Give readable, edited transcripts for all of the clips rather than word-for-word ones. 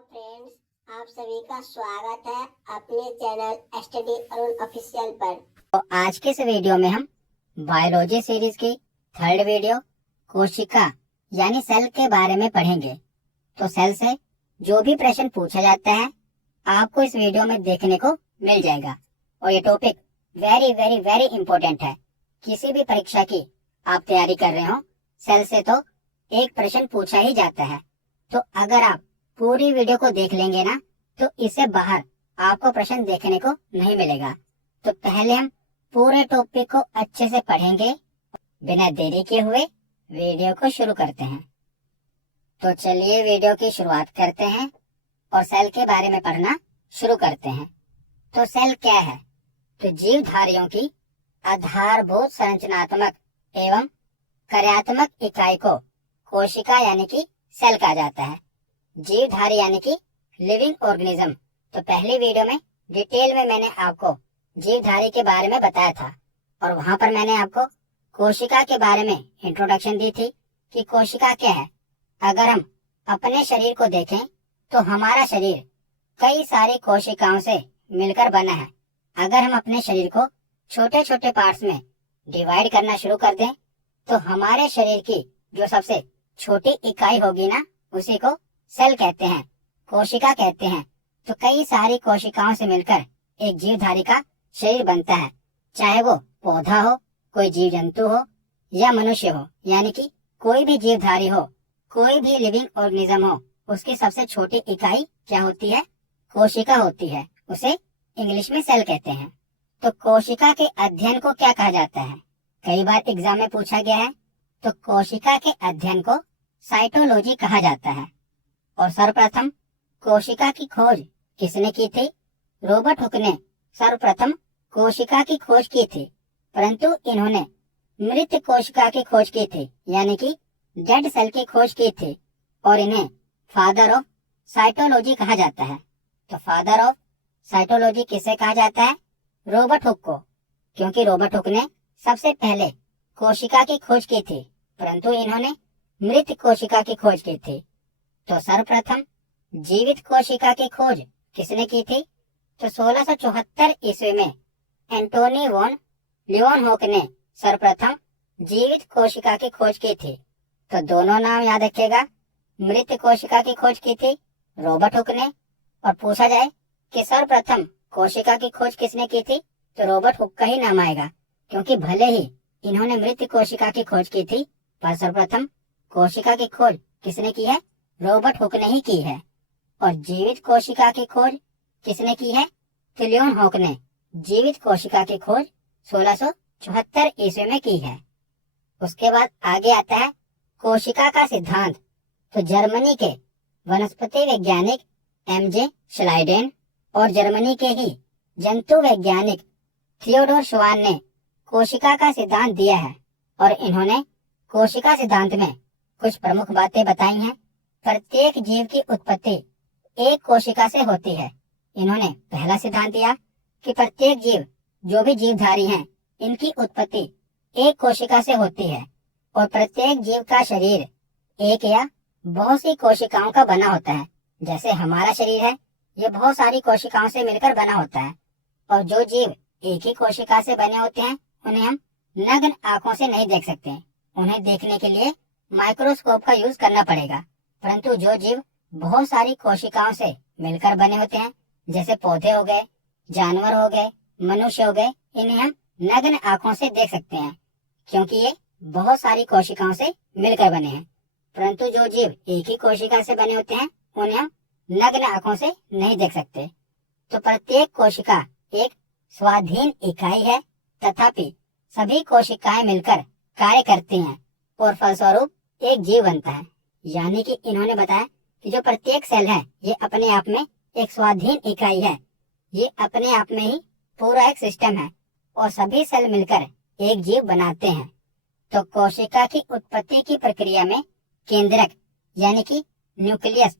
Friends, आप सभी का स्वागत है अपने चैनल स्टडी अरुण ऑफिशियल पर। तो आज के इस वीडियो में हम बायोलॉजी सीरीज की थर्ड वीडियो कोशिका यानी सेल के बारे में पढ़ेंगे। तो सेल से जो भी प्रश्न पूछा जाता है आपको इस वीडियो में देखने को मिल जाएगा और ये topic very very very important है। किसी भी परीक्षा की आप तैयारी कर रहे हो, सेल से तो एक प्रश्न पूछा ही जाता है। तो अगर आप पूरी वीडियो को देख लेंगे ना, तो इससे बाहर आपको प्रश्न देखने को नहीं मिलेगा। तो पहले हम पूरे टॉपिक को अच्छे से पढ़ेंगे। बिना देरी किए हुए वीडियो को शुरू करते हैं। तो चलिए वीडियो की शुरुआत करते हैं और सेल के बारे में पढ़ना शुरू करते हैं। तो सेल क्या है? तो जीवधारियों की आधारभूत संरचनात्मक एवं कार्यात्मक इकाई को कोशिका यानी कि सेल कहा जाता है। जीवधारी यानी कि लिविंग ऑर्गेनिज्म। तो पहली वीडियो में डिटेल में मैंने आपको जीवधारी के बारे में बताया था और वहां पर मैंने आपको कोशिका के बारे में इंट्रोडक्शन दी थी कि कोशिका क्या है। अगर हम अपने शरीर को देखें तो हमारा शरीर कई सारी कोशिकाओं से मिलकर बना है। अगर हम अपने शरीर को छोटे छोटे पार्ट्स में डिवाइड करना शुरू कर दें तो हमारे शरीर की जो सबसे छोटी इकाई होगी ना, उसी को सेल कहते हैं, कोशिका कहते हैं। तो कई सारी कोशिकाओं से मिलकर एक जीवधारी का शरीर बनता है। चाहे वो पौधा हो, कोई जीव जंतु हो या मनुष्य हो, यानी कि कोई भी जीवधारी हो, कोई भी लिविंग ऑर्गेनिज्म हो, उसकी सबसे छोटी इकाई क्या होती है? कोशिका होती है। उसे इंग्लिश में सेल कहते हैं। तो कोशिका के अध्ययन को क्या कहा जाता है? कई बार एग्जाम में पूछा गया है। तो कोशिका के अध्ययन को साइटोलॉजी कहा जाता है। और सर्वप्रथम कोशिका की खोज किसने की थी? रॉबर्ट हुक ने सर्वप्रथम कोशिका की खोज की थी, परंतु इन्होंने मृत कोशिका की खोज की थी, यानी कि डेड सेल की खोज की थी और इन्हें फादर ऑफ साइटोलॉजी कहा जाता है। तो फादर ऑफ साइटोलॉजी किसे कहा जाता है? रॉबर्ट हुक को, क्योंकि रॉबर्ट हुक ने सबसे पहले कोशिका की खोज की थी, परंतु इन्होंने मृत कोशिका की खोज की थी। तो सर्वप्रथम जीवित कोशिका की खोज किसने की थी? तो 1674 ईस्वी में एंटोनी वॉन लीeuwenhoek ने सर्वप्रथम जीवित कोशिका की खोज की थी। तो दोनों नाम याद रखिएगा। मृत कोशिका की खोज की थी रॉबर्ट हुक ने, और पूछा जाए कि सर्वप्रथम कोशिका की खोज किसने की थी, तो रॉबर्ट हुक का ही नाम आएगा, क्योंकि भले ही इन्होंने मृत कोशिका की खोज की थी, पर सर्वप्रथम कोशिका की खोज किसने की है? रॉबर्ट हुक ने ही की है। और जीवित कोशिका की खोज किसने की है? तो लीeuwenhoek ने जीवित कोशिका की खोज 1674 ईस्वी में की है। उसके बाद आगे आता है कोशिका का सिद्धांत। तो जर्मनी के वनस्पति वैज्ञानिक एमजे श्लाइडेन और जर्मनी के ही जंतु वैज्ञानिक थियोडोर श्वान ने कोशिका का सिद्धांत दिया है और इन्होंने कोशिका सिद्धांत में कुछ प्रमुख बातें बताई हैं। प्रत्येक जीव की उत्पत्ति एक कोशिका से होती है। इन्होंने पहला सिद्धांत दिया कि प्रत्येक जीव, जो भी जीवधारी हैं, इनकी उत्पत्ति एक कोशिका से होती है और प्रत्येक जीव का शरीर एक या बहुत सी कोशिकाओं का बना होता है। जैसे हमारा शरीर है, ये बहुत सारी कोशिकाओं से मिलकर बना होता है। और जो जीव एक ही कोशिका से बने होते हैं, उन्हें हम नग्न आंखों से नहीं देख सकते। उन्हें देखने के लिए माइक्रोस्कोप का यूज करना पड़ेगा। परंतु जो जीव बहुत सारी कोशिकाओं से मिलकर बने होते हैं, जैसे पौधे हो गए, जानवर हो गए, मनुष्य हो गए, इन्हें हम नग्न आंखों से देख सकते हैं, क्योंकि ये बहुत सारी कोशिकाओं से मिलकर बने हैं। परंतु जो जीव एक ही कोशिका से बने होते हैं, उन्हें हम नग्न आंखों से नहीं देख सकते। तो प्रत्येक कोशिका एक स्वाधीन इकाई है, तथापि सभी कोशिकाएं मिलकर कार्य करती हैं और फलस्वरूप एक जीव बनता है। यानी कि इन्होंने बताया कि जो प्रत्येक सेल है, ये अपने आप में एक स्वाधीन इकाई है। ये अपने आप में ही पूरा एक सिस्टम है और सभी सेल मिलकर एक जीव बनाते हैं। तो कोशिका की उत्पत्ति की प्रक्रिया में केंद्रक यानी कि न्यूक्लियस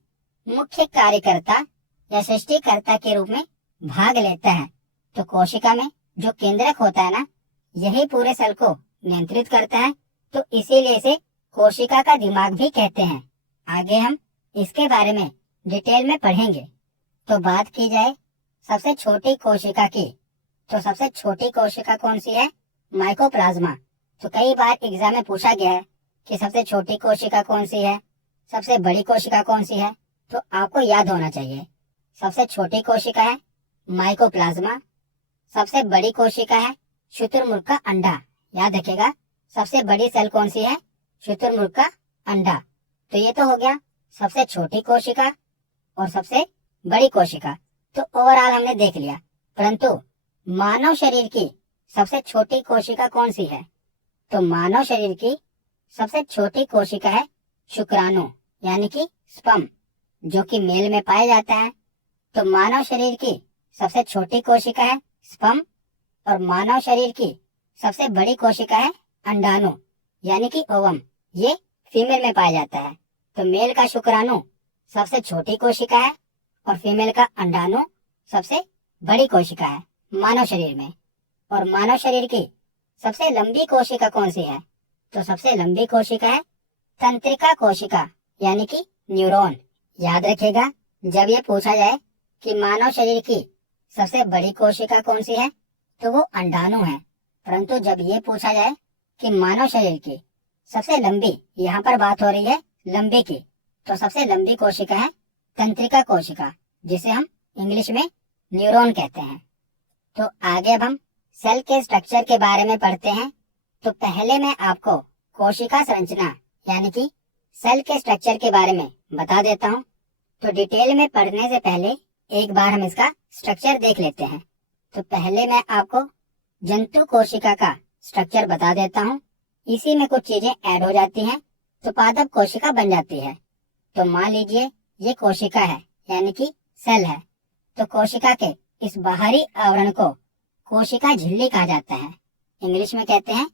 मुख्य कार्यकर्ता या सृष्टिकर्ता के रूप में भाग लेता है। तो कोशिका में जो केंद्रक होता है ना, यही पूरे सेल को नियंत्रित करता है। तो इसीलिए इसे कोशिका का दिमाग भी कहते हैं। आगे हम इसके बारे में डिटेल में पढ़ेंगे। तो बात की जाए सबसे छोटी कोशिका की, तो सबसे छोटी कोशिका कौन सी है? माइकोप्लाज्मा। तो कई बार एग्जाम में पूछा गया है कि सबसे छोटी कोशिका कौन सी है, सबसे बड़ी कोशिका कौन सी है। तो आपको याद होना चाहिए, सबसे छोटी कोशिका है माइकोप्लाज्मा, सबसे बड़ी कोशिका है शुतुरमुर्ग का अंडा। याद रखेगा, सबसे बड़ी सेल कौन सी है? शुतुरमुर्ग का अंडा। तो ये तो हो गया सबसे छोटी कोशिका और सबसे बड़ी कोशिका। तो ओवरऑल हमने देख लिया, परंतु मानव शरीर की सबसे छोटी कोशिका कौन सी है? तो मानव शरीर की सबसे छोटी कोशिका है शुक्राणु, यानी कि स्पर्म, जो कि मेल में पाया जाता है। तो मानव शरीर की सबसे छोटी कोशिका है स्पर्म और मानव शरीर की सबसे बड़ी कोशिका है अंडाणु, यानी कि ओवम, ये फीमेल में पाया जाता है। तो मेल का शुक्राणु सबसे छोटी कोशिका है और फीमेल का अंडाणु सबसे बड़ी कोशिका है मानव शरीर में। और मानव शरीर की सबसे लंबी कोशिका कौन सी है? तो सबसे लंबी कोशिका है तंत्रिका कोशिका, यानी कि न्यूरॉन। याद रखिएगा, जब ये पूछा जाए कि मानव शरीर की सबसे बड़ी कोशिका कौन सी है, तो वो अंडाणु है। परंतु जब ये पूछा जाए कि मानव शरीर की सबसे लंबी, यहाँ पर बात हो रही है लंबी की, तो सबसे लंबी कोशिका है तंत्रिका कोशिका, जिसे हम इंग्लिश में न्यूरॉन कहते हैं। तो आगे अब हम सेल के स्ट्रक्चर के बारे में पढ़ते हैं। तो पहले मैं आपको कोशिका संरचना यानी कि सेल के स्ट्रक्चर के बारे में बता देता हूँ। तो डिटेल में पढ़ने से पहले एक बार हम इसका स्ट्रक्चर देख लेते हैं। तो पहले मैं आपको जंतु कोशिका का स्ट्रक्चर बता देता हूँ। इसी में कुछ चीजें ऐड हो जाती हैं तो पादप कोशिका बन जाती है। तो मान लीजिए ये कोशिका है, यानी कि सेल है। तो कोशिका के इस बाहरी आवरण को कोशिका झिल्ली कहा जाता है। इंग्लिश में कहते हैं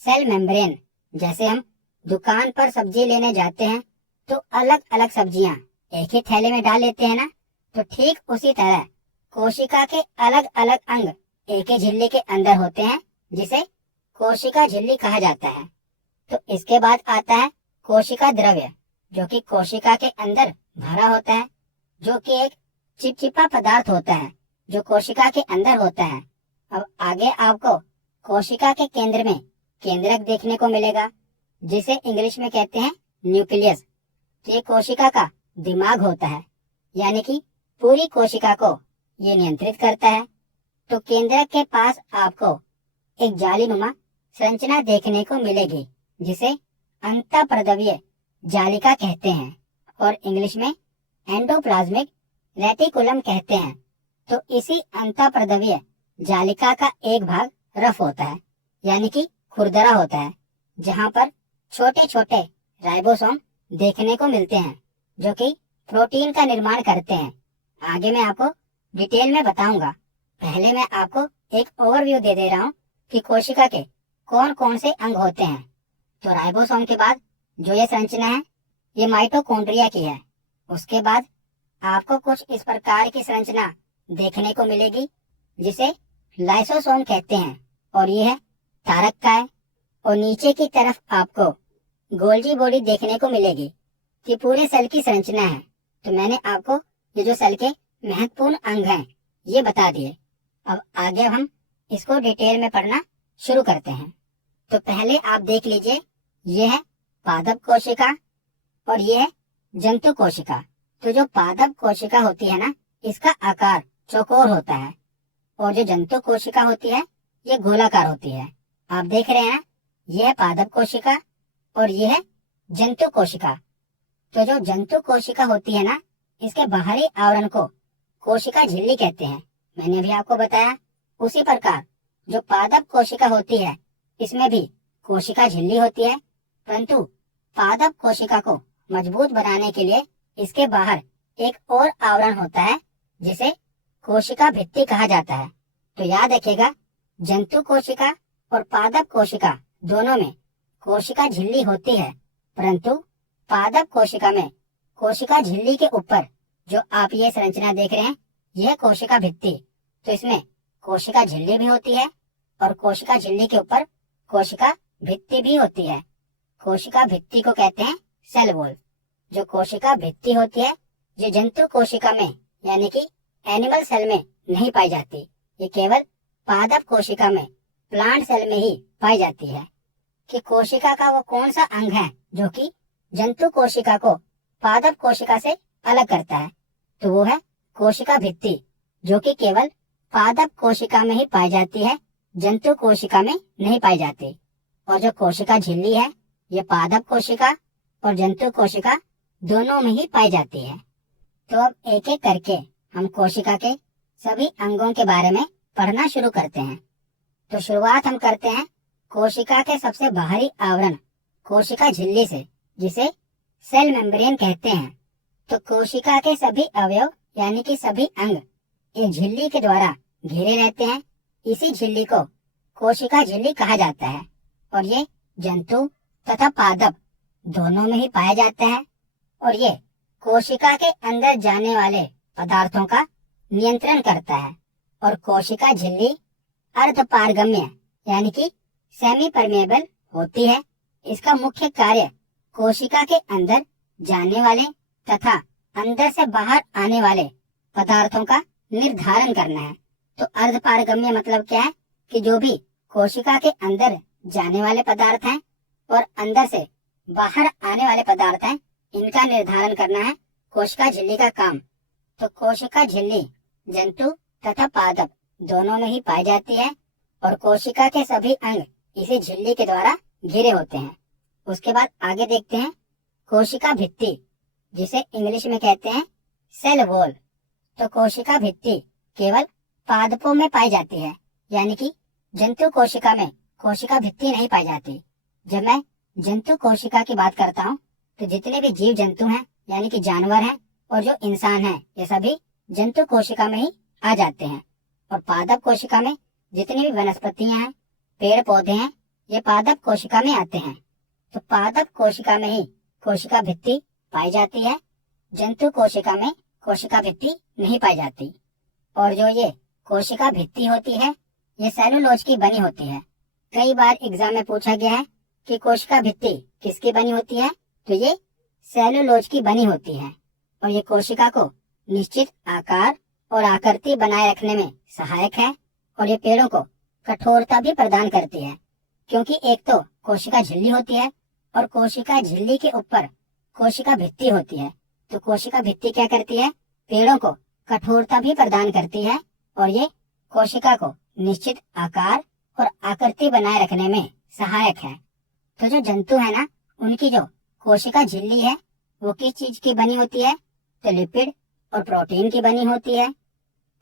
सेल मेम्ब्रेन। जैसे हम दुकान पर सब्जी लेने जाते हैं तो अलग अलग सब्जियां एक ही थैले में डाल लेते हैं ना, तो ठीक उसी तरह कोशिका के अलग अलग अंग एक ही झिल्ली के अंदर होते हैं, जिसे कोशिका झिल्ली कहा जाता है। तो इसके बाद आता है कोशिका द्रव्य, जो कि कोशिका के अंदर भरा होता है, जो कि एक चिपचिपा पदार्थ होता है जो कोशिका के अंदर होता है। अब आगे आपको कोशिका के केंद्र में केंद्रक देखने को मिलेगा, जिसे इंग्लिश में कहते हैं न्यूक्लियस। तो ये कोशिका का दिमाग होता है, यानी कि पूरी कोशिका को ये नियंत्रित करता है। तो केंद्रक के पास आपको एक जालीनुमा संरचना देखने को मिलेगी, जिसे अंतःप्रद्रव्य जालिका कहते हैं और इंग्लिश में एंडोप्लाज्मिक रेटिकुलम कहते हैं। तो इसी अंतःप्रद्रव्य जालिका का एक भाग रफ होता है, यानी कि खुरदरा होता है, जहां पर छोटे छोटे राइबोसोम देखने को मिलते हैं, जो कि प्रोटीन का निर्माण करते हैं। आगे मैं आपको डिटेल में बताऊंगा। पहले मैं आपको एक ओवरव्यू दे दे रहा हूँ कि कोशिका के कौन कौन से अंग होते हैं। तो राइबोसोम के बाद जो ये संरचना है ये माइटोकॉन्ड्रिया की है। उसके बाद आपको कुछ इस प्रकार की संरचना देखने को मिलेगी, जिसे लाइसोसोम कहते हैं और ये है तारक काय। और नीचे की तरफ आपको गोल्जी बॉडी देखने को मिलेगी कि पूरे सेल की संरचना है। तो मैंने आपको ये जो सेल के महत्वपूर्ण अंग हैं ये बता दिए। अब आगे हम इसको डिटेल में पढ़ना शुरू करते हैं। तो पहले आप देख लीजिए, ये है पादप कोशिका और ये है जंतु कोशिका। तो जो पादप कोशिका होती है ना, इसका आकार चौकोर होता है और जो जंतु कोशिका होती है ये गोलाकार होती है। आप देख रहे हैं ना, ये है पादप कोशिका और ये है जंतु कोशिका। तो जो जंतु कोशिका होती है ना, इसके बाहरी आवरण को कोशिका झिल्ली कहते हैं। मैंने भी आपको बताया उसी प्रकार जो पादप कोशिका होती है इसमें भी कोशिका झिल्ली होती है, परंतु पादप कोशिका को मजबूत बनाने के लिए इसके बाहर एक और आवरण होता है, जिसे कोशिका भित्ति कहा जाता है। तो याद रखिएगा, जंतु कोशिका और पादप कोशिका दोनों में कोशिका झिल्ली होती है, परंतु पादप कोशिका में कोशिका झिल्ली के ऊपर जो आप ये संरचना देख रहे हैं यह कोशिका भित्ति। तो इसमें कोशिका झिल्ली भी होती है और कोशिका झिल्ली के ऊपर कोशिका भित्ति भी होती है। कोशिका भित्ति को कहते हैं सेल वॉल। जो कोशिका भित्ति होती है जो जंतु कोशिका में यानी कि एनिमल सेल में नहीं पाई जाती। ये केवल पादप कोशिका में, प्लांट सेल में ही पाई जाती है। कि कोशिका का वो कौन सा अंग है जो कि जंतु कोशिका को पादप कोशिका से अलग करता है, तो वो है कोशिका भित्ति, जो कि केवल पादप कोशिका में ही पाई जाती है, जंतु कोशिका में नहीं पाई जाती। और जो कोशिका झिल्ली है, ये पादप कोशिका और जंतु कोशिका दोनों में ही पाई जाती है। तो अब एक एक करके हम कोशिका के सभी अंगों के बारे में पढ़ना शुरू करते हैं। तो शुरुआत हम करते हैं कोशिका के सबसे बाहरी आवरण कोशिका झिल्ली से, जिसे सेल मेम्ब्रेन कहते हैं। तो कोशिका के सभी अवयव यानी कि सभी अंग एक झिल्ली के द्वारा घिरे रहते हैं। इसी झिल्ली को कोशिका झिल्ली कहा जाता है और ये जंतु तथा पादप दोनों में ही पाया जाता है। और ये कोशिका के अंदर जाने वाले पदार्थों का नियंत्रण करता है। और कोशिका झिल्ली अर्धपारगम्य यानी कि सेमी परमेबल होती है। इसका मुख्य कार्य कोशिका के अंदर जाने वाले तथा अंदर से बाहर आने वाले पदार्थों का निर्धारण करना है। तो अर्धपारगम्य मतलब क्या है कि जो भी कोशिका के अंदर जाने वाले पदार्थ हैं और अंदर से बाहर आने वाले पदार्थ हैं, इनका निर्धारण करना है कोशिका झिल्ली का काम। तो कोशिका झिल्ली जंतु तथा पादप दोनों में ही पाई जाती है और कोशिका के सभी अंग इसी झिल्ली के द्वारा घिरे होते हैं। उसके बाद आगे देखते हैं कोशिका भित्ति, जिसे इंग्लिश में कहते हैं सेल वॉल। तो कोशिका भित्ति केवल पादपों में पाई जाती है, यानी कि जंतु कोशिका में कोशिका भित्ति नहीं पाई जाती। जब मैं जंतु कोशिका की बात करता हूँ तो जितने भी जीव जंतु हैं यानी कि जानवर हैं और जो इंसान हैं, ये सभी जंतु कोशिका में ही आ जाते हैं। और पादप कोशिका में जितनी भी वनस्पतियां हैं, पेड़ पौधे हैं, ये पादप कोशिका में आते हैं। तो पादप कोशिका में ही कोशिका भित्ति पाई जाती है, जंतु कोशिका में कोशिका भित्ति नहीं पाई जाती। और जो ये कोशिका भित्ति होती है, ये सेलुलोज की बनी होती है। कई बार एग्जाम में पूछा गया है कि कोशिका भित्ति किसकी बनी होती है, तो ये सेलुलोज की बनी होती है। और ये कोशिका को निश्चित आकार और आकृति बनाए रखने में सहायक है। और ये पेड़ों को कठोरता भी प्रदान करती है, क्योंकि एक तो कोशिका झिल्ली होती है और कोशिका झिल्ली के ऊपर कोशिका भित्ति होती है। तो कोशिका भित्ति क्या करती है, पेड़ों को कठोरता भी प्रदान करती है और ये कोशिका को निश्चित आकार और आकृति बनाए रखने में सहायक है। तो जो जंतु है ना, उनकी जो कोशिका झिल्ली है वो किस चीज की बनी होती है, तो लिपिड और प्रोटीन की बनी होती है।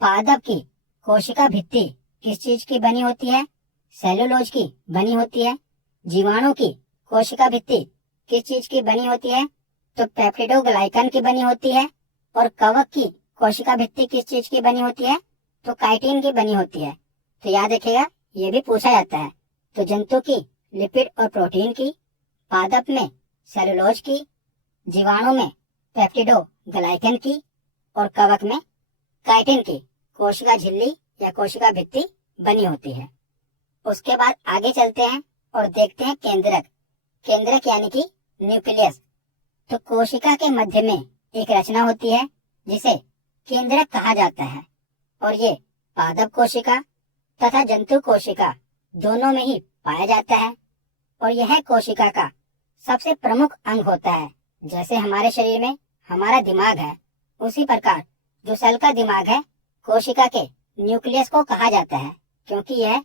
पादप की कोशिका भित्ति किस चीज की बनी होती है, सेलुलोज की बनी होती है। जीवाणु की कोशिका भित्ति किस चीज की बनी होती है, तो पेप्टिडोग्लाइकन की बनी होती है। और कवक की कोशिका भित्ति किस चीज की बनी होती है, तो काइटिन की बनी होती है। तो याद रखिएगा, ये भी पूछा जाता है। तो जंतु की लिपिड और प्रोटीन की, पादप में सेलुलोज की, जीवाणु में पेप्टिडोग्लाइकन की और कवक में काइटिन की कोशिका झिल्ली या कोशिका भित्ति बनी होती है। उसके बाद आगे चलते हैं और देखते हैं केंद्रक। केंद्रक यानी कि न्यूक्लियस। तो कोशिका के मध्य में एक रचना होती है जिसे केंद्रक कहा जाता है। और ये पादप कोशिका तथा जंतु कोशिका दोनों में ही पाया जाता है। और यह कोशिका का सबसे प्रमुख अंग होता है। जैसे हमारे शरीर में हमारा दिमाग है, उसी प्रकार जो सेल का दिमाग है, कोशिका के न्यूक्लियस को कहा जाता है, क्योंकि यह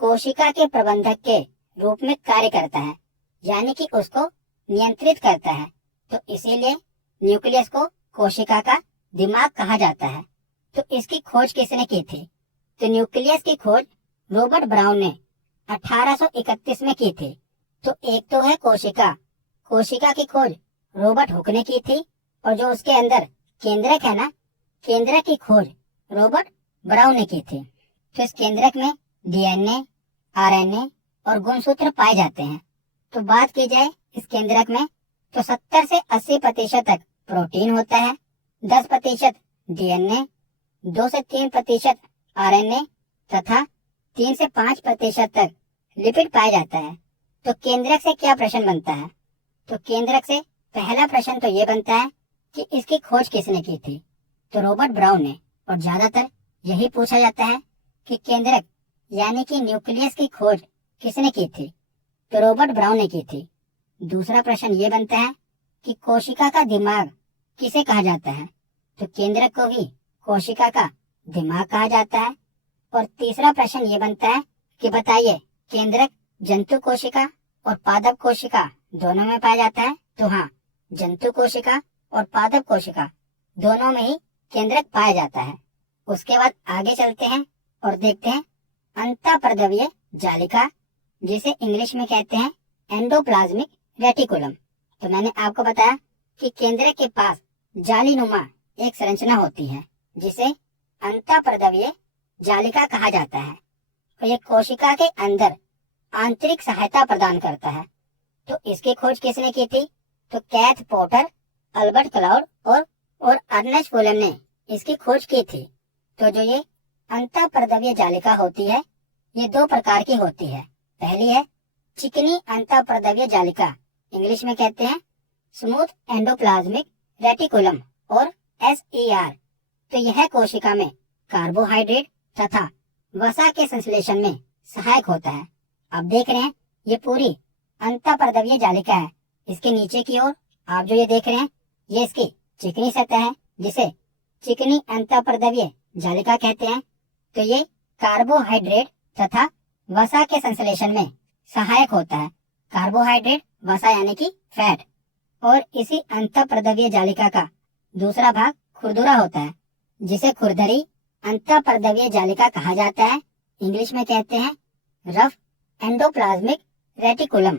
कोशिका के प्रबंधक के रूप में कार्य करता है, यानी कि उसको नियंत्रित करता है। तो इसीलिए न्यूक्लियस को कोशिका का दिमाग कहा जाता है। तो इसकी खोज किसने की थी, तो न्यूक्लियस की खोज रॉबर्ट ब्राउन ने 1831 में की थी। तो एक तो है कोशिका, कोशिका की खोज रॉबर्ट हुक ने की थी। और जो उसके अंदर केंद्रक है ना, केंद्रक की खोज रॉबर्ट ब्राउन ने की थी। तो इस केंद्रक में डीएनए, आरएनए और गुणसूत्र पाए जाते हैं। तो बात की जाए इस केंद्रक में, तो 70 से 80% तक प्रोटीन होता है, 10% डीएनए, 2 से 3% आरएनए तथा 3 से 5% तक लिपिड पाया जाता है। तो केंद्रक से क्या प्रश्न बनता है, तो केंद्रक से पहला प्रश्न तो ये बनता है कि इसकी खोज किसने की थी, तो रॉबर्ट ब्राउन ने। और ज्यादातर यही पूछा जाता है कि केंद्रक यानी कि न्यूक्लियस की खोज किसने की थी, तो रॉबर्ट ब्राउन ने की थी। दूसरा प्रश्न ये बनता है कि कोशिका का दिमाग किसे कहा जाता है, तो केंद्रक को ही कोशिका का दिमाग कहा जाता है। और तीसरा प्रश्न ये बनता है कि बताइए केंद्रक जंतु कोशिका और पादप कोशिका दोनों में पाया जाता है, तो हाँ, जंतु कोशिका और पादप कोशिका दोनों में ही केंद्रक पाया जाता है। उसके बाद आगे चलते हैं और देखते हैं अंतःपर्दवीय जालिका, जिसे इंग्लिश में कहते हैं एंडोप्लाज्मिक रेटिकुलम। तो मैंने आपको बताया कि केंद्रक के पास जालीनुमा एक संरचना होती है जिसे अंतःपर्दवीय जालिका कहा जाता है, और ये कोशिका के अंदर आंतरिक सहायता प्रदान करता है। तो इसकी खोज किसने की थी, तो कैथ पोटर, अल्बर्ट क्लाउड और अर्नेस्ट फुलन ने इसकी खोज की थी। तो जो ये अंतःपर्दवीय जालिका होती है ये दो प्रकार की होती है। पहली है चिकनी अंतःपर्दवीय जालिका, इंग्लिश में कहते हैं स्मूथ एंडोप्लाज्मिक रेटिकुलम और SER। तो यह कोशिका में कार्बोहाइड्रेट तथा वसा के संश्लेषण में सहायक होता है। अब देख रहे हैं ये पूरी अंतःपर्दवीय जालिका है। इसके नीचे की ओर आप जो ये देख रहे हैं ये इसकी चिकनी सतह है जिसे चिकनी अंतःपर्दवीय जालिका कहते हैं। तो ये कार्बोहाइड्रेट तथा वसा के संश्लेषण में सहायक होता है। कार्बोहाइड्रेट, वसा यानी कि फैट। और इसी अंतःपर्दवीय जालिका का दूसरा भाग खुरदुरा होता है जिसे खुरदरी अंतःपर्दवीय जालिका कहा जाता है। इंग्लिश में कहते हैं रफ एंडोप्लाज्मिक रेटिकुलम।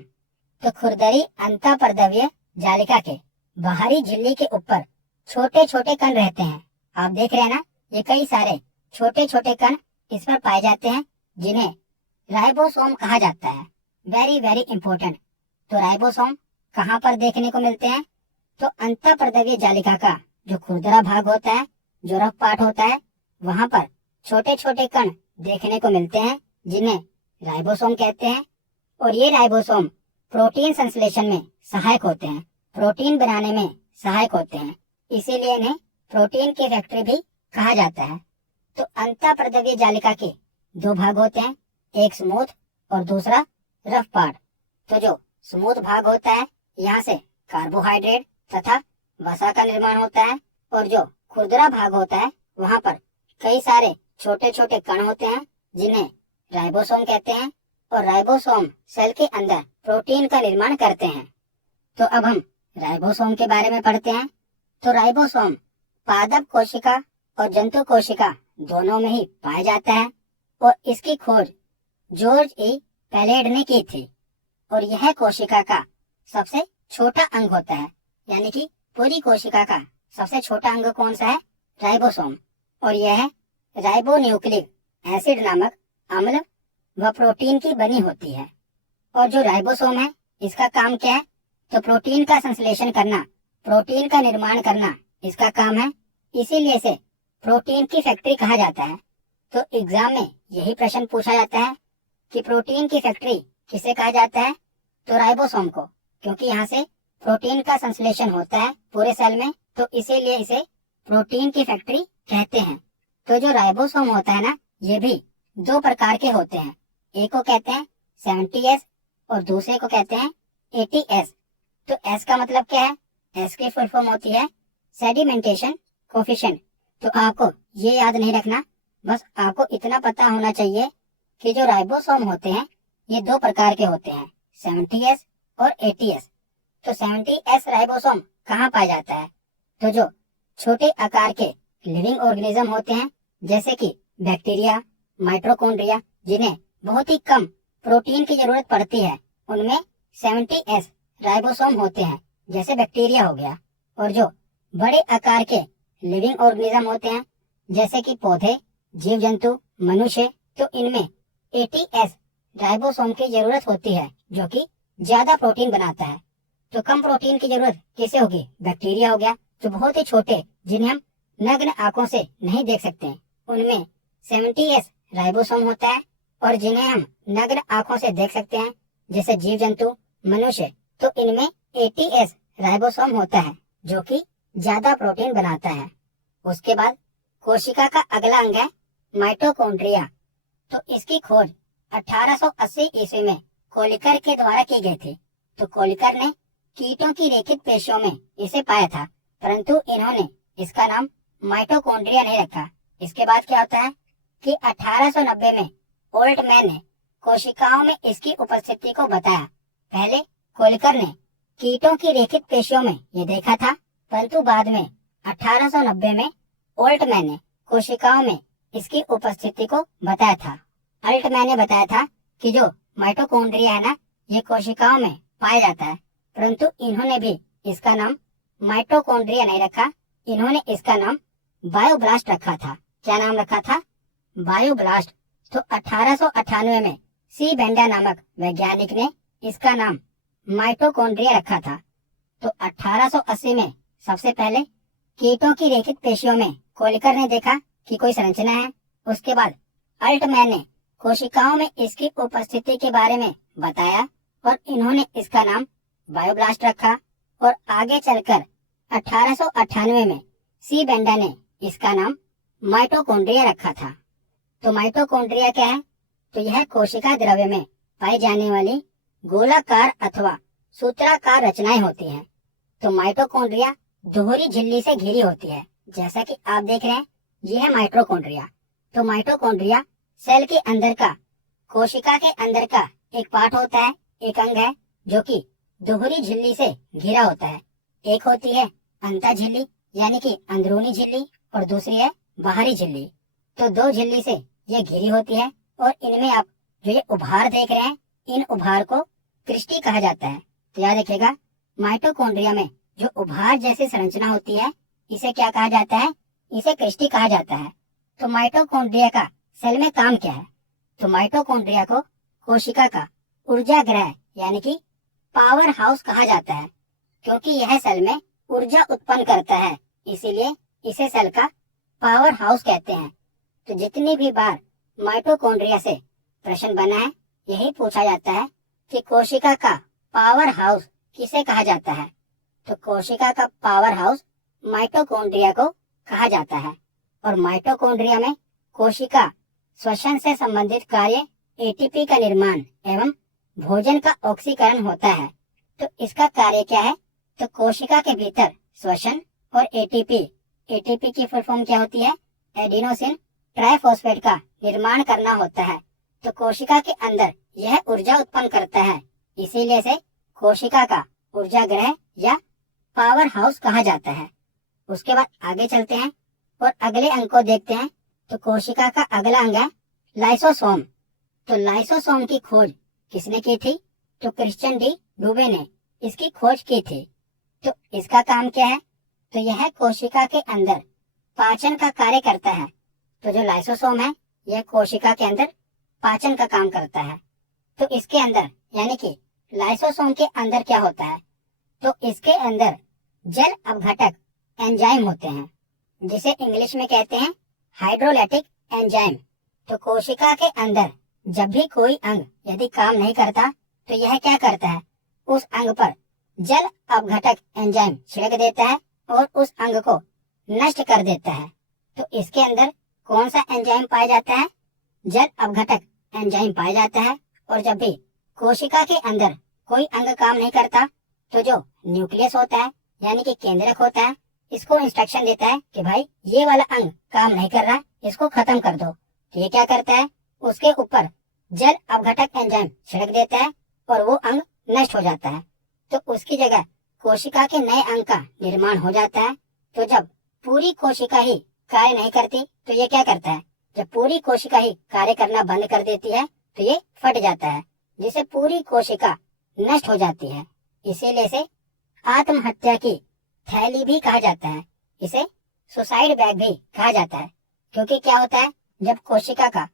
तो खुरदरी अंतःपर्दवीय जालिका के बाहरी झिल्ली के ऊपर छोटे छोटे कण रहते हैं। आप देख रहे हैं ना, ये कई सारे छोटे छोटे कण इस पर पाए जाते हैं जिन्हें राइबोसोम कहा जाता है। Very very important. तो राइबोसोम कहाँ पर देखने को मिलते हैं, तो अंतःपर्दवीय जालिका का जो खुरदरा भाग होता है, जो रफ पार्ट होता है, वहां पर छोटे छोटे कण देखने को मिलते हैं जिन्हें राइबोसोम कहते हैं। और ये राइबोसोम प्रोटीन संश्लेषण में सहायक होते हैं, प्रोटीन बनाने में सहायक होते हैं, इसीलिए इन्हें प्रोटीन की फैक्ट्री भी कहा जाता है। तो अंतःपर्दवीय जालिका के दो भाग होते हैं, एक स्मूथ और दूसरा रफ पार्ट। तो जो स्मूथ भाग होता है यहाँ से कार्बोहाइड्रेट तथा वसा का निर्माण होता है, और जो खुरदरा भाग होता है वहाँ पर कई सारे छोटे छोटे कण होते हैं जिन्हें राइबोसोम कहते हैं। और राइबोसोम सेल के अंदर प्रोटीन का निर्माण करते हैं। तो अब हम राइबोसोम के बारे में पढ़ते हैं। तो राइबोसोम पादप कोशिका और जंतु कोशिका दोनों में ही पाया जाता है, और इसकी खोज जॉर्ज E. पैलेड ने की थी। और यह कोशिका का सबसे छोटा अंग होता है, यानी कि पूरी कोशिका का सबसे छोटा अंग कौन सा है, राइबोसोम। और यह राइबोन्यूक्लिक एसिड नामक अम्ल व प्रोटीन की बनी होती है। और जो राइबोसोम है इसका काम क्या है, तो प्रोटीन का संश्लेषण करना, प्रोटीन का निर्माण करना इसका काम है, इसीलिए इसे प्रोटीन की फैक्ट्री कहा जाता है। तो एग्जाम में यही प्रश्न पूछा जाता है कि प्रोटीन की फैक्ट्री किसे कहा जाता है, तो राइबोसोम को, क्योंकि यहाँ से प्रोटीन का संश्लेषण होता है पूरे सेल में, तो इसीलिए इसे प्रोटीन की फैक्ट्री कहते हैं। तो जो राइबोसोम होता है ना, ये भी दो प्रकार के होते हैं, एक को कहते हैं 70S और दूसरे को कहते हैं 80S। तो S का मतलब क्या है, S की फुल फॉर्म होती है सेडिमेंटेशन कोफिशिएंट। तो आपको ये याद नहीं रखना, बस आपको इतना पता होना चाहिए कि जो राइबोसोम होते हैं ये दो प्रकार के होते हैं, 70S और 80S। तो 70S राइबोसोम कहाँ पाया जाता है, तो जो छोटे आकार के लिविंग ऑर्गेनिज्म होते हैं जैसे कि बैक्टीरिया, माइटोकॉन्ड्रिया, जिन्हें बहुत ही कम प्रोटीन की जरूरत पड़ती है, उनमें 70S राइबोसोम होते हैं, जैसे बैक्टीरिया हो गया। और जो बड़े आकार के लिविंग ऑर्गेनिज्म होते हैं जैसे कि पौधे, जीव जंतु, मनुष्य, तो इनमें 80S राइबोसोम की जरूरत होती है जो कि ज्यादा प्रोटीन बनाता है। तो कम प्रोटीन की जरूरत किसे होगी, बैक्टीरिया हो गया, जो बहुत ही छोटे, जिन्हें हम नग्न आंखों से नहीं देख सकते, उनमें 70S राइबोसोम होता है। और जिन्हें हम नग्न आंखों से देख सकते हैं जैसे जीव जंतु, मनुष्य, तो इनमें 80S राइबोसोम होता है जो कि ज्यादा प्रोटीन बनाता है। उसके बाद कोशिका का अगला अंग है माइटोकॉन्ड्रिया। तो इसकी खोज 1880 ईस्वी में कोलिकर के द्वारा की गई थी। तो कोलिकर ने कीटों की रेखित पेशियों में इसे पाया था, परंतु इन्होंने इसका नाम माइटोकॉन्ड्रिया नहीं रखा। इसके बाद क्या होता है कि 1890 में ओल्टमैन ने कोशिकाओं में इसकी उपस्थिति को बताया। पहले कोलिकर ने कीटों की रेखित पेशियों में ये देखा था, परंतु बाद में 1890 में ओल्टमैन ने कोशिकाओं में इसकी उपस्थिति को बताया था। अल्टमैन ने बताया था कि जो माइटोकॉन्ड्रिया है ना, ये कोशिकाओं में पाया जाता है, परंतु इन्होंने भी इसका नाम माइटोकॉन्ड्रिया नहीं रखा। इन्होंने इसका नाम बायोब्लास्ट रखा था। क्या नाम रखा था? बायोब्लास्ट। तो 1898 में सी बेंडा नामक वैज्ञानिक ने इसका नाम माइटोकॉन्ड्रिया रखा था। तो 1880 में सबसे पहले कीटों की रेखित पेशियों में कोलिकर ने देखा कि कोई संरचना है। उसके बाद अल्टमैन ने कोशिकाओं में इसकी उपस्थिति के बारे में बताया और इन्होंने इसका नाम बायोब्लास्ट रखा। और आगे चलकर 1898 में सी बेंडा ने इसका नाम माइटोकॉन्ड्रिया रखा था। तो माइटोकॉन्ड्रिया क्या है? तो यह कोशिका द्रव्य में पाई जाने वाली गोलाकार अथवा सूत्राकार रचनाएं होती हैं। तो माइटोकॉन्ड्रिया दोहरी झिल्ली से घिरी होती है। जैसा कि आप देख रहे हैं, ये है माइटोकॉन्ड्रिया। तो माइटोकॉन्ड्रिया सेल के अंदर का, कोशिका के अंदर का एक पार्ट होता है, एक अंग है जो कि दोहरी झिल्ली से घिरा होता है। एक होती है अंतः झिल्ली यानी कि अंदरूनी झिल्ली और दूसरी है बाहरी झिल्ली। तो दो झिल्ली से ये घिरी होती है और इनमें आप जो ये उभार देख रहे हैं, इन उभार को क्रिस्टी कहा जाता है। तो याद रखिएगा, माइटोकॉन्ड्रिया में जो उभार जैसी संरचना होती है, इसे क्या कहा जाता है? इसे क्रिस्टी कहा जाता है। तो माइटोकॉन्ड्रिया का सेल में काम क्या है? तो माइटोकॉन्ड्रिया को कोशिका का ऊर्जा ग्रह यानी कि पावर हाउस कहा जाता है, क्योंकि यह सेल में ऊर्जा उत्पन्न करता है, इसीलिए इसे सेल का पावर हाउस कहते हैं। तो जितनी भी बार माइटोकॉन्ड्रिया से प्रश्न बना है, यही पूछा जाता है कि कोशिका का पावर हाउस किसे कहा जाता है? तो कोशिका का पावर हाउस माइटोकॉन्ड्रिया को कहा जाता है। और माइटोकॉन्ड्रिया में कोशिका श्वसन से संबंधित कार्य, एटीपी का निर्माण एवं भोजन का ऑक्सीकरण होता है। तो इसका कार्य क्या है? तो कोशिका के भीतर श्वसन और एटीपी की फुल फॉर्म क्या होती है? एडिनोसिन ट्राइफॉस्फेट का निर्माण करना होता है। तो कोशिका के अंदर यह ऊर्जा उत्पन्न करता है, इसीलिए इसे कोशिका का ऊर्जा ग्रह या पावर हाउस कहा जाता है। उसके बाद आगे चलते हैं और अगले अंग को देखते हैं। तो कोशिका का अगला अंग है लाइसोसोम। तो लाइसोसोम की खोज किसने की थी? तो क्रिश्चियन डी डुबे ने इसकी खोज की थी। तो इसका काम क्या है? तो यह कोशिका के अंदर पाचन का कार्य करता है। तो जो लाइसोसोम है, यह कोशिका के अंदर पाचन का काम करता है। तो इसके अंदर यानी कि लाइसोसोम के अंदर क्या होता है? तो इसके अंदर जल अपघटक एंजाइम होते हैं, जिसे इंग्लिश में कहते हैं हाइड्रोलाइटिक एंजाइम। तो कोशिका के अंदर जब भी कोई अंग यदि काम नहीं करता, तो यह क्या करता है? उस अंग पर जल अपघटक एंजाइम छिड़क देता है और उस अंग को नष्ट कर देता है। तो इसके अंदर कौन सा एंजाइम पाया जाता है? जल अपघटक एंजाइम पाया जाता है। और जब भी कोशिका के अंदर कोई अंग काम नहीं करता, तो जो न्यूक्लियस होता है यानी कि केंद्रक होता है, इसको इंस्ट्रक्शन देता है कि भाई ये वाला अंग काम नहीं कर रहा, इसको खत्म कर दो। तो ये क्या करता है? उसके ऊपर जल अपघटक एंजाइम छिड़क देता है और वो अंग नष्ट हो जाता है। तो उसकी जगह कोशिका के नए अंग का निर्माण हो जाता है। तो जब पूरी कोशिका ही कार्य नहीं करती, तो ये क्या करता है? जब पूरी कोशिका ही कार्य करना बंद कर देती है, तो ये फट जाता है, जिससे पूरी कोशिका नष्ट हो जाती है। इसीलिए इसे आत्महत्या की थैली भी कहा जाता है, इसे सुसाइड बैग भी कहा जाता है। क्योंकि क्या होता है, जब कोशिका का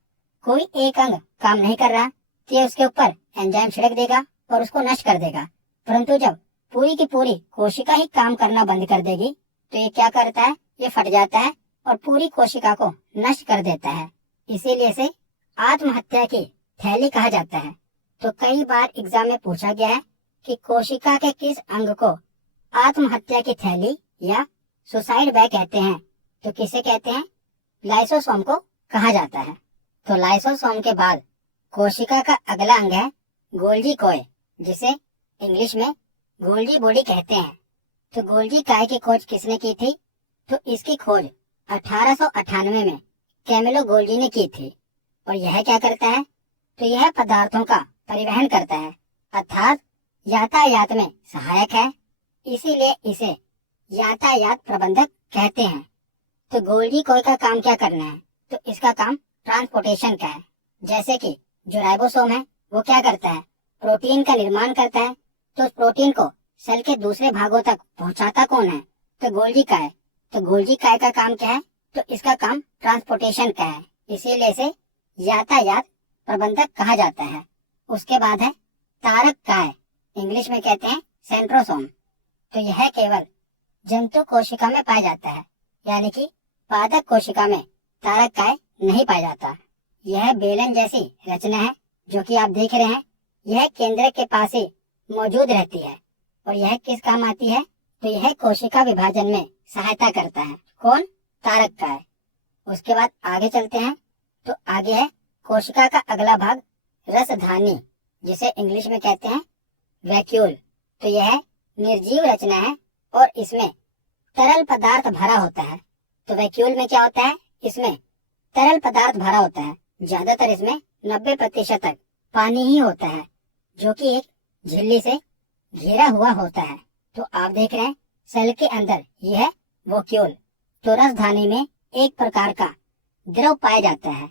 कोई एक अंग काम नहीं कर रहा, तो ये उसके ऊपर एंजाइम छिड़क देगा और उसको नष्ट कर देगा। परंतु जब पूरी की पूरी कोशिका ही काम करना बंद कर देगी, तो ये क्या करता है? ये फट जाता है और पूरी कोशिका को नष्ट कर देता है। इसीलिए इसे आत्महत्या की थैली कहा जाता है। तो कई बार एग्जाम में पूछा गया है कि कोशिका के किस अंग को आत्महत्या की थैली या सुसाइड बैग कहते हैं तो किसे कहते हैं? लाइसोसोम को कहा जाता है। तो लाइसोसोम के बाद कोशिका का अगला अंग है गोल्गी कोय, जिसे इंग्लिश में गोल्गी बॉडी कहते हैं। तो गोल्गी काय की खोज किसने की थी? तो इसकी खोज 1898 में कैमिलो गोल्गी ने की थी। और यह क्या करता है? तो यह पदार्थों का परिवहन करता है, अर्थात यातायात में सहायक है, इसीलिए इसे यातायात प्रबंधक कहते हैं। तो गोल्गी कोय का काम क्या करना है? तो इसका काम ट्रांसपोर्टेशन का है। जैसे कि जो राइबोसोम है वो क्या करता है? प्रोटीन का निर्माण करता है। तो उस प्रोटीन को सेल के दूसरे भागों तक पहुंचाता कौन है? तो गोल्गी काय। तो गोल्गी काय का काम क्या है? तो इसका काम ट्रांसपोर्टेशन का है, इसीलिए इसे यातायात प्रबंधक कहा जाता है। उसके बाद है तारक काय, इंग्लिश में कहते हैं सेंट्रोसोम। तो यह केवल जंतु कोशिका में पाया जाता है, यानी कि पादप कोशिका में तारक काय नहीं पाया जाता। यह बेलन जैसी रचना है जो कि आप देख रहे हैं, यह केंद्र के पास ही मौजूद रहती है। और यह किस काम आती है? तो यह कोशिका विभाजन में सहायता करता है। कौन? तारक काय। उसके बाद आगे चलते हैं। तो आगे है कोशिका का अगला भाग रसधानी, जिसे इंग्लिश में कहते हैं वैक्यूल। तो यह निर्जीव रचना है और इसमें तरल पदार्थ भरा होता है। तो वैक्यूल में क्या होता है? इसमें तरल पदार्थ भरा होता है। ज्यादातर इसमें 90% तक पानी ही होता है, जो कि एक झिल्ली से घेरा हुआ होता है। तो आप देख रहे हैं सेल के अंदर यह वैक्यूल। तो रसधानी में एक प्रकार का द्रव पाया जाता है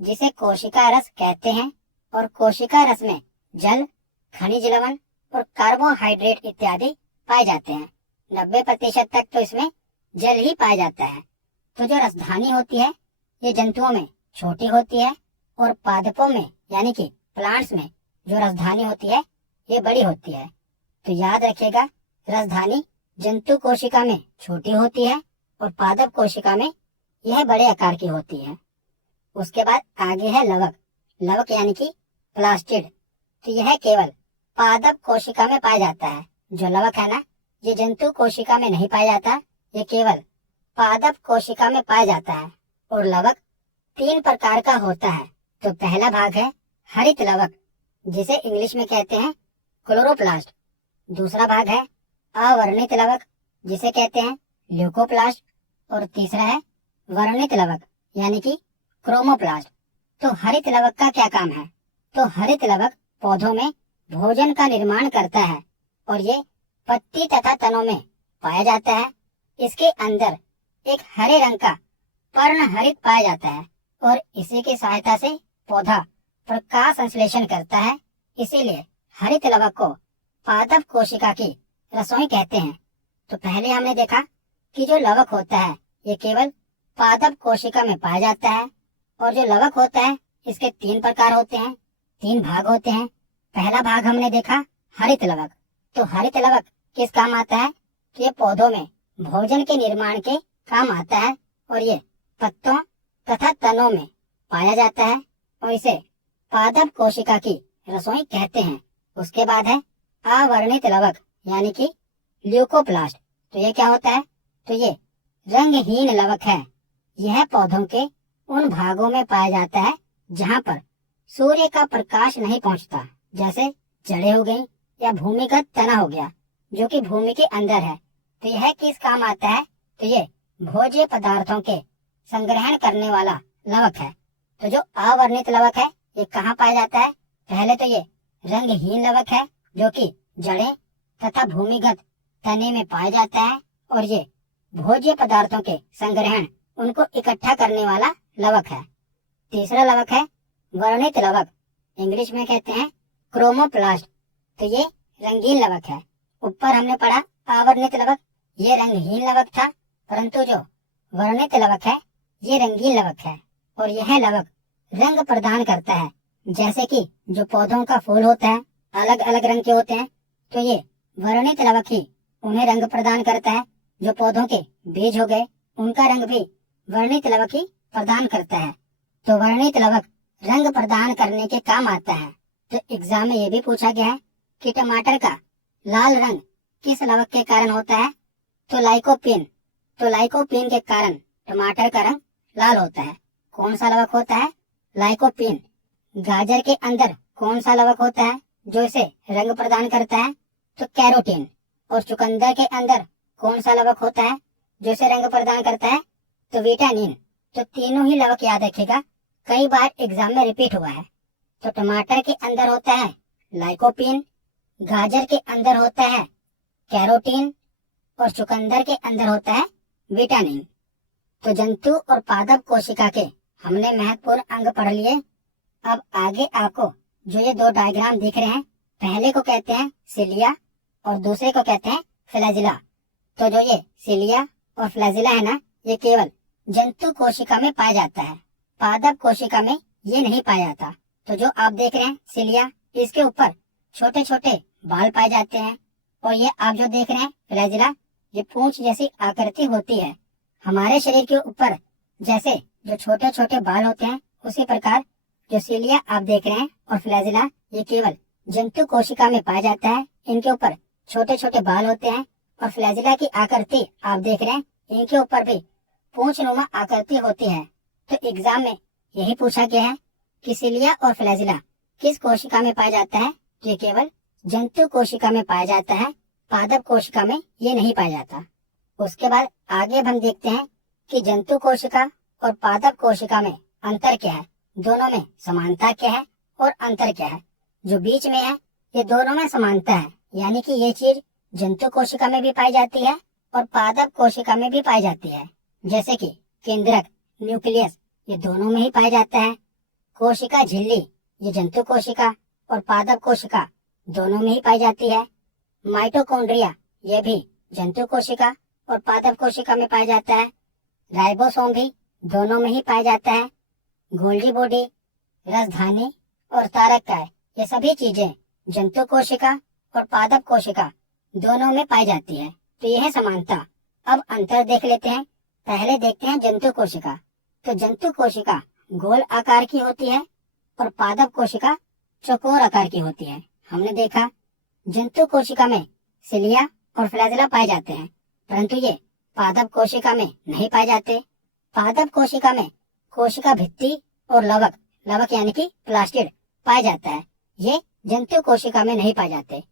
जिसे कोशिका रस कहते हैं। और कोशिका रस में जल, खनिज लवण और कार्बोहाइड्रेट इत्यादि पाए जाते हैं। 90% तक तो इसमें जल ही पाया जाता है। तो जो रसधानी होती है ये जंतुओं में छोटी होती है और पादपों में यानी कि प्लांट्स में जो रसधानी होती है ये बड़ी होती है। तो याद रखिएगा, रसधानी जंतु कोशिका में छोटी होती है और पादप कोशिका में यह बड़े आकार की होती है। उसके बाद आगे है लवक। लवक यानी कि प्लास्टिड। तो यह केवल पादप कोशिका में पाया जाता है। जो लवक है ना, ये जंतु कोशिका में नहीं पाया जाता, ये केवल पादप कोशिका में पाया जाता है। और लवक 3 प्रकार का होता है। तो पहला भाग है हरित लवक, जिसे इंग्लिश में कहते हैं क्लोरोप्लास्ट। दूसरा भाग है अवर्णित लवक, जिसे कहते हैं ल्यूकोप्लास्ट। और तीसरा है वर्णित लवक यानी कि क्रोमोप्लास्ट। तो हरित लवक का क्या काम है? तो हरित लवक पौधों में भोजन का निर्माण करता है और ये पत्ती तथा तनों में पाया जाता है। इसके अंदर एक हरे रंग का पर्णहरित पाया जाता है और इसी की सहायता से पौधा प्रकाश संश्लेषण करता है। इसीलिए हरित लवक को पादप कोशिका की रसोई कहते हैं। तो पहले हमने देखा कि जो लवक होता है ये केवल पादप कोशिका में पाया जाता है। और जो लवक होता है इसके 3 प्रकार होते हैं, 3 भाग होते हैं। पहला भाग हमने देखा हरित लवक। तो हरित लवक किस काम आता है? तो ये पौधों में भोजन के निर्माण के काम आता है और ये पत्तों तथा तनों में पाया जाता है और इसे पादप कोशिका की रसोई कहते हैं। उसके बाद है अवर्णित लवक यानी कि ल्यूकोप्लास्ट। तो ये क्या होता है? तो ये रंगहीन लवक है। यह पौधों के उन भागों में पाया जाता है जहाँ पर सूर्य का प्रकाश नहीं पहुँचता, जैसे जड़ें हो गई या भूमिगत तना हो गया जो कि भूमि के अंदर है। तो यह किस काम आता है? तो ये भोज्य पदार्थों के संग्रहण करने वाला लवक है। तो जो अवर्णित लवक है ये कहाँ पाया जाता है? पहले तो ये रंगहीन लवक है जो कि जड़ें तथा भूमिगत तने में पाया जाता है और ये भोज्य पदार्थों के संग्रहण उनको इकट्ठा करने वाला लवक है। तीसरा लवक है वर्णित लवक, इंग्लिश में कहते हैं क्रोमोप्लास्ट। तो ये रंगीन लवक है। ऊपर हमने पढ़ा अवर्णित लवक, ये रंगहीन लवक था, परंतु जो वर्णित लवक है ये रंगीन लवक है और यह लवक रंग प्रदान करता है। जैसे कि जो पौधों का फूल होता है अलग अलग रंग के होते हैं, तो ये वर्णित लवक ही उन्हें रंग प्रदान करता है। जो पौधों के बीज हो गए उनका रंग भी वर्णित लवक ही प्रदान करता है। तो वर्णित लवक रंग प्रदान करने के काम आता है। तो एग्जाम में ये भी पूछा गया है कि टमाटर का लाल रंग किस लवक के कारण होता है? तो लाइकोपीन तो लाइकोपीन के कारण टमाटर का रंग लाल होता है। कौन सा लवक होता है? लाइकोपीन। गाजर के अंदर कौन सा लवक होता है जो इसे रंग प्रदान करता है? तो कैरोटीन। और चुकंदर के अंदर कौन सा लवक होता है जो इसे रंग प्रदान करता है? तो विटामिन। तो तीनों ही लवक याद रखिएगा, कई बार एग्जाम में रिपीट हुआ है। तो टमाटर के अंदर होता है लाइकोपीन, गाजर के अंदर होता है कैरोटीन और चुकंदर के अंदर होता है विटामिन। तो जंतु और पादप कोशिका के हमने महत्वपूर्ण अंग पढ़ लिए। अब आगे आपको जो ये दो डायग्राम दिख रहे हैं, पहले को कहते हैं सिलिया और दूसरे को कहते हैं फ्लैजिला। तो जो ये सिलिया और फ्लैजिला है ना, ये केवल जंतु कोशिका में पाया जाता है, पादप कोशिका में ये नहीं पाया जाता। तो जो आप देख रहे हैं सिलिया, इसके ऊपर छोटे छोटे बाल पाए जाते हैं, और ये आप जो देख रहे हैं फ्लैजिला, ये पूंछ जैसी आकृति होती है। हमारे शरीर के ऊपर जैसे जो छोटे छोटे बाल होते हैं, उसी प्रकार जो सिलिया आप देख रहे हैं और फ्लैजिला, ये केवल जंतु कोशिका में पाया जाता है। इनके ऊपर छोटे छोटे बाल होते हैं, और फ्लैजिला की आकृति आप देख रहे हैं, इनके ऊपर भी पूंछनुमा आकृति होती है। तो एग्जाम में यही पूछा गया है कि सिलिया और फ्लैजिला किस कोशिका में पाया जाता है? तो ये केवल जंतु कोशिका में पाया जाता है, पादप कोशिका में ये नहीं पाया जाता। उसके बाद आगे हम देखते हैं कि जंतु कोशिका और पादप कोशिका में अंतर क्या है, दोनों में समानता क्या है और अंतर क्या है। जो बीच में है, ये दोनों में समानता है, यानी कि ये चीज जंतु कोशिका में भी पाई जाती है और पादप कोशिका में भी पाई जाती है। जैसे कि केंद्रक, न्यूक्लियस, ये दोनों में ही पाया जाता है। कोशिका झिल्ली, ये जंतु कोशिका और पादप कोशिका दोनों में ही पाई जाती है। माइटोकॉन्ड्रिया, ये भी जंतु कोशिका और पादप कोशिका में पाया जाता है। राइबोसोम भी दोनों में ही पाया जाता है। गोल्गी बॉडी, रसधानी और तारककाय, ये सभी चीजें जंतु कोशिका और पादप कोशिका दोनों में पाई जाती है। तो यह है समानता। अब अंतर देख लेते हैं। पहले देखते हैं जंतु कोशिका। तो जंतु कोशिका गोल आकार की होती है और पादप कोशिका चौकोर आकार की होती है। हमने देखा जंतु कोशिका में सिलिया और फ्लैजिला पाए जाते हैं, परंतु ये पादप कोशिका में नहीं पाए जाते। पादप कोशिका में कोशिका भित्ति और लवक, लवक यानी कि प्लास्टिड पाया जाता है। ये जंतु कोशिका में नहीं पाए जाते।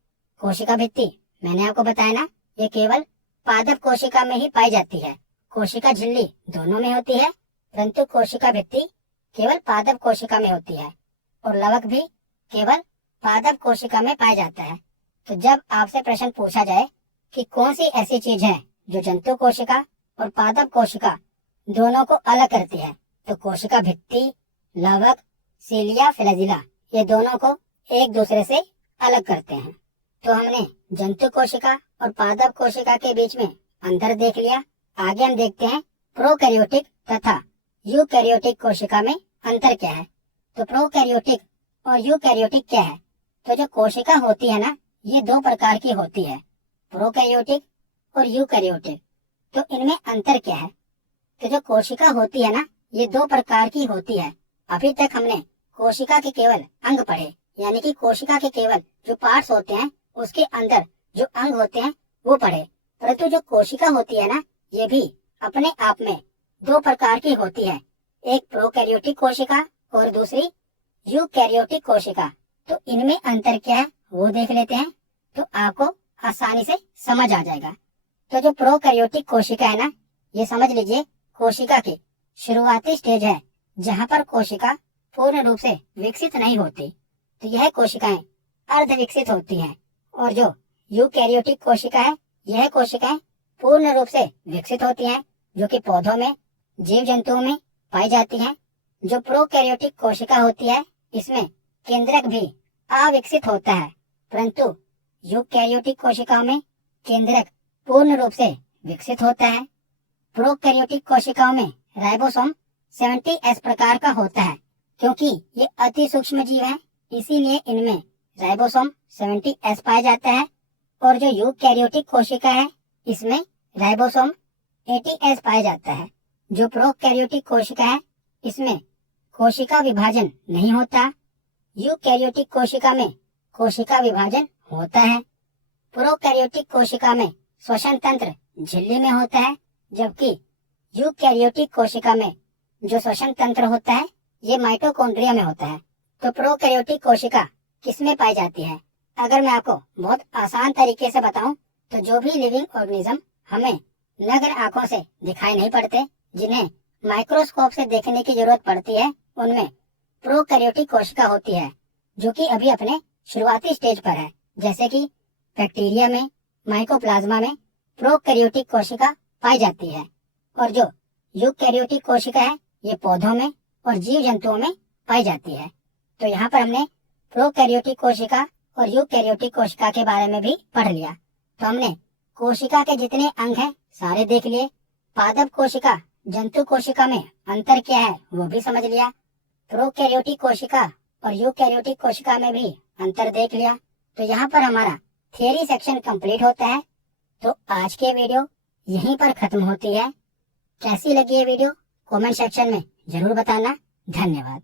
कोशिका भित्ति मैंने आपको बताया ना, ये केवल पादप कोशिका में ही पाई जाती है। कोशिका झिल्ली दोनों में होती है, परंतु कोशिका भित्ति केवल पादप कोशिका में होती है, और लवक भी केवल पादप कोशिका में पाया जाता है। तो जब आपसे प्रश्न पूछा जाए कि कौन सी ऐसी चीज है जो जंतु कोशिका और पादप कोशिका दोनों को अलग करती है, तो कोशिका भित्ति, लवक, सिलिया, फ्लैजिला, ये दोनों को एक दूसरे से अलग करते हैं। तो हमने जंतु कोशिका और पादप कोशिका के बीच में अंतर देख लिया। आगे हम देखते हैं प्रोकैरियोटिक तथा यूकैरियोटिक कोशिका में अंतर क्या है। तो प्रोकैरियोटिक और यूकैरियोटिक क्या है? तो जो कोशिका होती है ना, ये दो प्रकार की होती है, प्रोकैरियोटिक और यूकैरियोटिक। तो इनमें अंतर क्या है? तो जो कोशिका होती है ना, ये दो प्रकार की होती है। अभी तक हमने कोशिका के केवल अंग पढ़े, यानी कि कोशिका के केवल जो पार्ट्स होते हैं उसके अंदर जो अंग होते हैं वो पढ़े। परंतु जो कोशिका होती है ना, ये भी अपने आप में दो प्रकार की होती है, एक प्रोकैरियोटिक कोशिका और दूसरी यूकैरियोटिक कोशिका। तो इनमें अंतर क्या है वो देख लेते हैं, तो आपको आसानी से समझ आ जाएगा। तो जो प्रोकैरियोटिक कोशिका है ना, ये समझ लीजिए कोशिका की शुरुआती स्टेज है, जहाँ पर कोशिका पूर्ण रूप से विकसित नहीं होती। तो यह कोशिकाएं अर्ध विकसित होती हैं। और जो यूकैरियोटिक कोशिका है, यह कोशिकाएं पूर्ण रूप से विकसित होती हैं, जो कि पौधों में, जीव जंतुओं में पाई जाती हैं। जो प्रोकैरियोटिक कोशिका होती है, इसमें केंद्रक भी अविकसित होता है, परंतु यूकैरियोटिक कोशिकाओं में केंद्रक पूर्ण रूप से विकसित होता है। प्रोकैरियोटिक कोशिकाओं में राइबोसोम 70S प्रकार का होता है, क्योंकि ये अति सूक्ष्म जीव है, इसीलिए इनमें राइबोसोम 70S पाया जाता है। और जो यूकैरियोटिक कोशिका है, इसमें राइबोसोम 80S पाया जाता है। जो प्रोकैरियोटिक कोशिका है, इसमें कोशिका विभाजन नहीं होता। यूकैरियोटिक कोशिका में कोशिका विभाजन होता है। प्रोकैरियोटिक कोशिका में श्वसन तंत्र झिल्ली में होता है, जबकि यूकैरियोटिक कोशिका में जो श्वसन तंत्र होता है ये माइटोकॉन्ड्रिया में होता है। तो प्रोकैरियोटिक कोशिका किसमें पाई जाती है? अगर मैं आपको बहुत आसान तरीके से बताऊं तो जो भी लिविंग ऑर्गेनिज्म हमें नग्न आंखों से दिखाई नहीं पड़ते, जिन्हें माइक्रोस्कोप से देखने की जरूरत पड़ती है, उनमें प्रोकैरियोटिक कोशिका होती है, जो कि अभी अपने शुरुआती स्टेज पर है। जैसे कि बैक्टीरिया में, माइकोप्लाज्मा में प्रोकैरियोटिक कोशिका पाई जाती है, और जो यूकैरियोटिक कोशिका है ये पौधों में और जीव जंतुओं में पाई जाती है। तो यहाँ पर हमने प्रोकैरियोटिक कोशिका और यूकैरियोटिक कोशिका के बारे में भी पढ़ लिया। तो हमने कोशिका के जितने अंग हैं सारे देख लिए। पादप कोशिका जंतु कोशिका में अंतर क्या है वो भी समझ लिया। प्रोकैरियोटिक कोशिका और यूकैरियोटिक कोशिका में भी अंतर देख लिया। तो यहाँ पर हमारा थियरी सेक्शन कंप्लीट होता है। तो आज के वीडियो यहीं पर खत्म होती है। कैसी लगी ये वीडियो कमेंट सेक्शन में जरूर बताना। धन्यवाद।